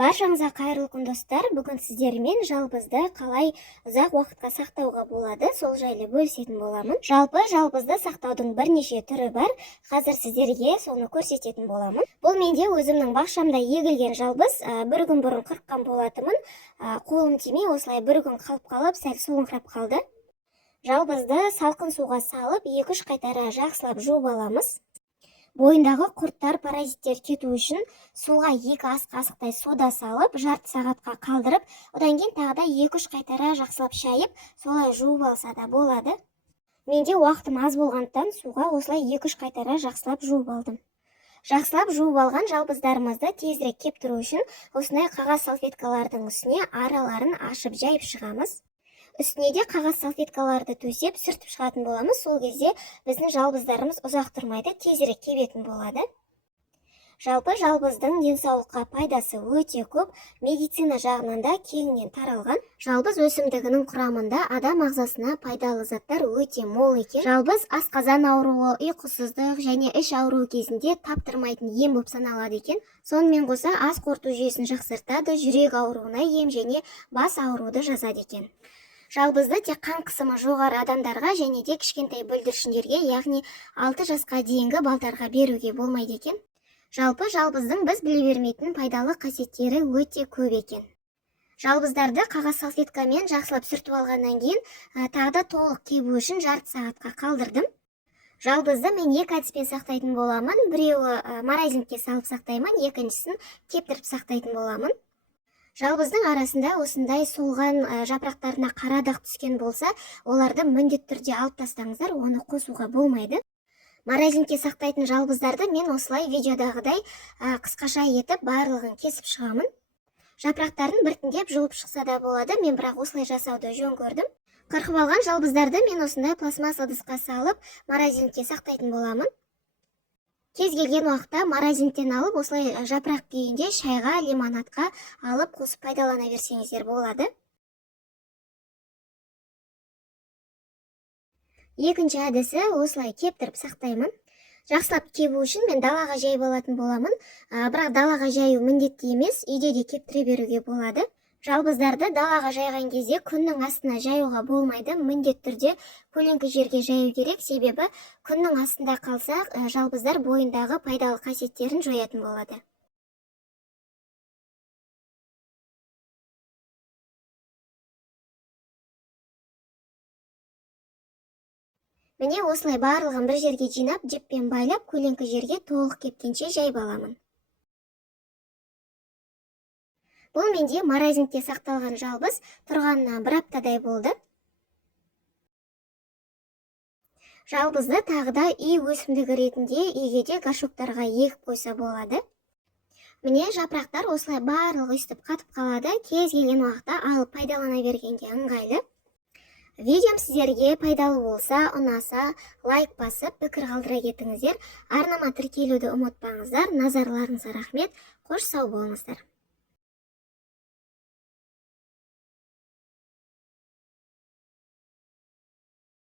Баршаңызға қайырлы күн достар. Бүгін сіздермен жалбызды қалай ұзақ уақытқа сақтауға болады, сол жайлы бөлісетін боламын. Жалбызды сақтаудың бірнеше түрі бар. Қазір сіздерге соны көрсететін боламын. Бұл менде өзімнің бақшамда егілген жалбыз. Бір күн бұрын қырыққан болатынмын. Қолым тимей осылай бір күн қалып қалып, сәл солыңқырап қалды. Жалбызды салқын суға салып, 2-3 қайтара жақсылап жуып аламыз. Бойындағы құрттар, паразиттер кету үшін суға 2 ас қасықтай сода салып, жарты сағатқа қалдырып, одан кейін тағы да 2-3 қайтара жақсылап шайып, солай жуып алса да болады. Менде уақытым аз болғандықтан суға осылай 2-3 қайтара жақсылап жуып алдым. Жақсылап жуып алған жалбыздарымызды тезірек кептіру үшін осындай қағаз салфеткалардың үстіне араларын ашып жайып шығамыз. Үстіне де қағаз салфеткаларды төсеп сүртіп шығатын боламыз. Сол кезде біздің жалбыздарымыз ұзақ тұрмайды, тезірек кебетін болады. Жалпы жалбыздың денсаулыққа пайдасы өте көп, медицина жағынан да кеңінен таралған. Жалбыз өсімдігінің құрамында адам ағзасына пайдалы заттар өте мол екен. Жалбыз асқазан ауруы, ұйқысыздық және іш ауруы кезінде таптырмайтын ем болып саналады екен. Сонымен қоса ас қорыту жүйесін жақсартады, жүрек ауруына ем және бас ауруды жазады екен. Жалбызды тек қан қысымы жоғары адамдарға және де кішкентай бүлдіршіндерге, яғни 6 жасқа дейінгі балдарға беруге болмайды екен. Жалпы жалбыздың біз біле бермейтін пайдалы қасиеттері өте көп екен. Жалбыздарды қағаз салфеткамен жақсылап сүртіп алғаннан кейін тағы да толық кебу үшін жарты сағатқа қалдырдым. Жалбызды мен 2 әдіспен сақтайтын боламын. Біреуі морозилькке салып сақтаймын, екіншісін кептіріп сақтайтын боламын. Жалбыздың арасында осындай солған жапырақтарына қара дақ түскен болса, оларды міндетті түрде алып тастаңыздар, оны қосуға болмайды. Морозилькке сақтайтын жалбыздарды мен осылай видеодағыдай қысқаша етіп барлығын кесіп шығамын. Жапырақтарын біртіндеп жұлып шықса да болады, мен бірақ осылай жасауды жөн көрдім. Қырқып алған жалбыздарды мен осындай пластмасс ыдысқа салып морозилькке сақтайтын боламын. Кез келген уақытта морозилктен алып, осылай жапырақ күйінде шайға, лимонадқа алып қосып пайдалана берсеңіздер болады. Екінші әдісі осылай кептіріп сақтаймын. Жақсылап кебу үшін мен далаға жайып алатын боламын. Бірақ далаға жаю міндетті емес, үйде де кептіре беруге болады. Жалбыздарды далаға жайған кезде күннің астына жаюға болмайды, міндетті түрде көлеңкі жерге жаю керек, себебі күннің астында қалсақ, жалбыздар бойындағы пайдалы қасиеттерін жоятын болады. Міне осылай барлығын бір жерге жинап, жіппен байлап, көлеңкі жерге толық кепкенше жайып аламын. Бұл менде морозилькте сақталған жалбыз, тұрғанына 1 аптадай болды. Жалбызды тағы да үй өсімдігі ретінде үйге де горшоктарға егіп қойса болады. Міне жапырақтар осылай барлығы үстіп қатып қалады, кез келген уақытта алып пайдалана бергенге ыңғайлы. Видеом сіздерге пайдалы болса, ұнаса, лайк басып, пікір қалдыра кетіңіздер. Арнама тіркелуді ұмытпаңыздар. Назарларыңызға рахмет. Қош сау болыңыздар.